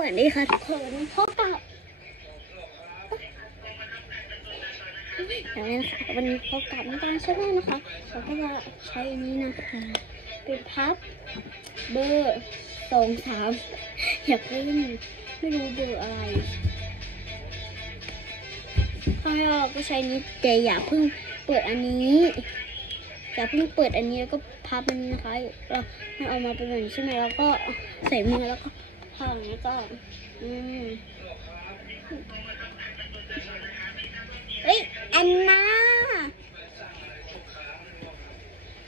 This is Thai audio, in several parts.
วัสดีค่ะทุกคนพบกับอย่างนี้นะคะวันนี้พบกับน้ำตาลชาแนลนะคะเราก็จะใช้นี้นะคะ เป็นพับเบอร์สองสามอยากเล่นไม่รู้เบอร์อะไรพอเราก็ใช้นี้แต่อย่าเพิ่งเปิดอันนี้อย่าเพิ่งเปิดอันนี้แล้วก็พับอันนี้นะคะเราให้ออกมาเป็นแบบนี้ใช่ไหมแล้วก็ใส่มือแล้วก็ พับอย่างนี้ก็อืมเฮ้ยแอนนา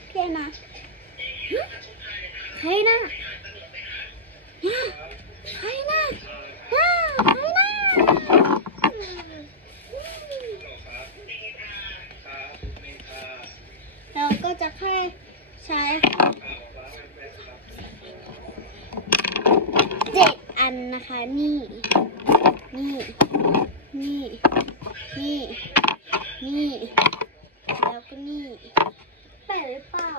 พี่อนนาใครนะใครนะใครนะเราก็จะแค่ใช้ อันนะคะ นี่ นี่ นี่ นี่ นี่ แล้วก็นี่แปะหรือเปล่า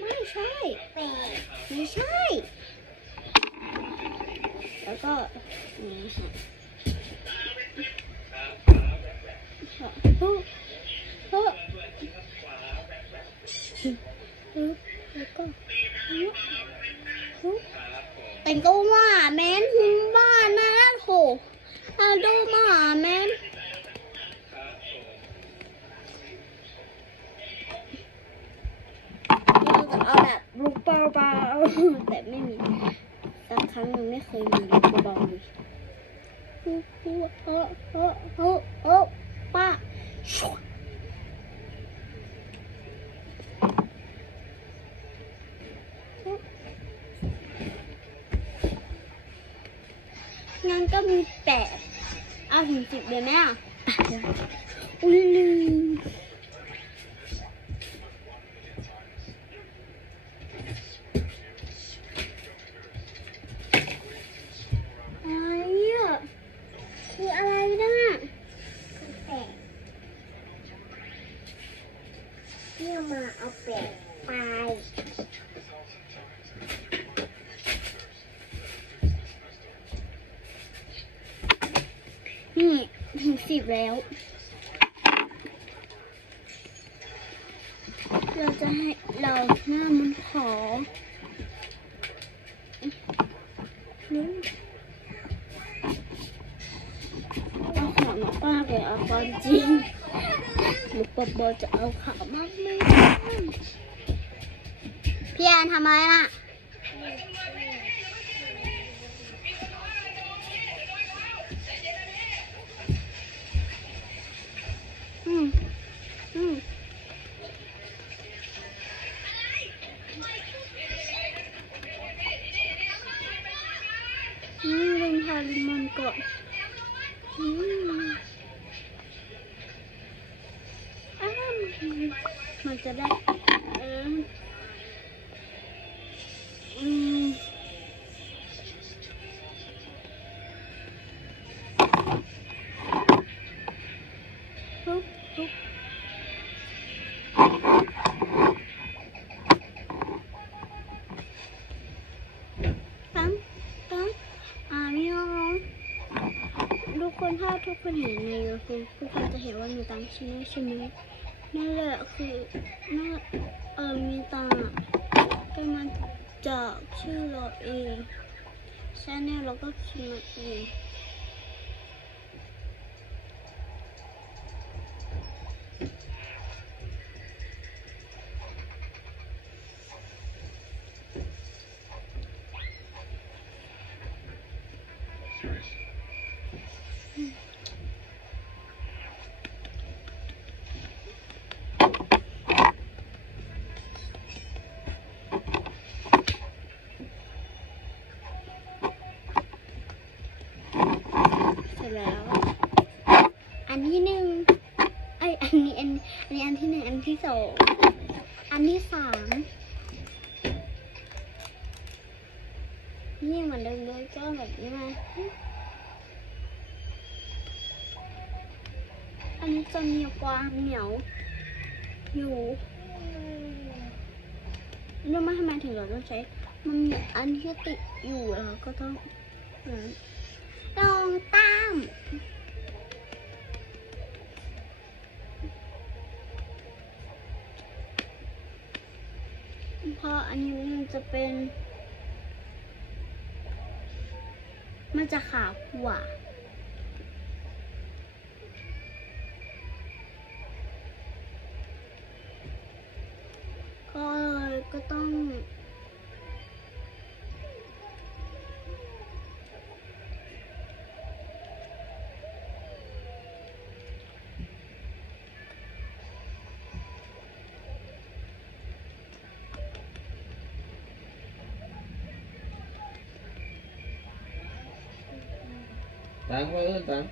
ไม่ใช่แปะไม่ใช่ แล้วก็นี่ค่ะ แต่งตัวมาแม่นถึงบ้านนะโถเอาดูมาแม่นเราจะเอาแบบลุกเบาๆแต่ไม่มีสักครั้งหนึ่งไม่เคยมีลุกเบาๆเลยฮู้ฮู้เฮ้อเฮ้อเฮ้อเฮ้อป้า งั้นก็มีแปดเอาถึงสิบเลยไหมอะอุ้ยลืมอะไรอะคืออะไรนะแปะเที่ยวมาเอาแปะไปนี่ ถึงสิบแล้ว เราจะให้เราหน้ามันขอนี่เอาขาวมาป้าไปเอาความจริงหรือปอบจะเอาขาวมากไม่พี่แอนทำไรน่ะ จะได้เอออืมปุ๊บปุ๊บปั๊มปั๊มอ่ามีน้องทุกคนถ้าทุกคนเห็นในยูทูบทุกคนจะเห็นว่ามีตังค์ใช่ไหมใช่ไหม นั่นแหละคือน่าเออมีตังก็มาจากชื่อเราเองชาแนลเราก็คิดมาเองเส อยอันนี้อันอันนี้อันที่หนึ่งอันที่สองอันที่สามนี่เหมือนเดิมเลยก็แบบนี้มาอันนี้จะมีความเหนียวอยู่รู้ไหมทำไมถึงเราต้องใช้ มันมีอันที่ติดอยู่แล้วก็ต้องลองตาม ราะอันนี้มันจะเป็น มันจะขาวกว่า ตังว่าเอิ้น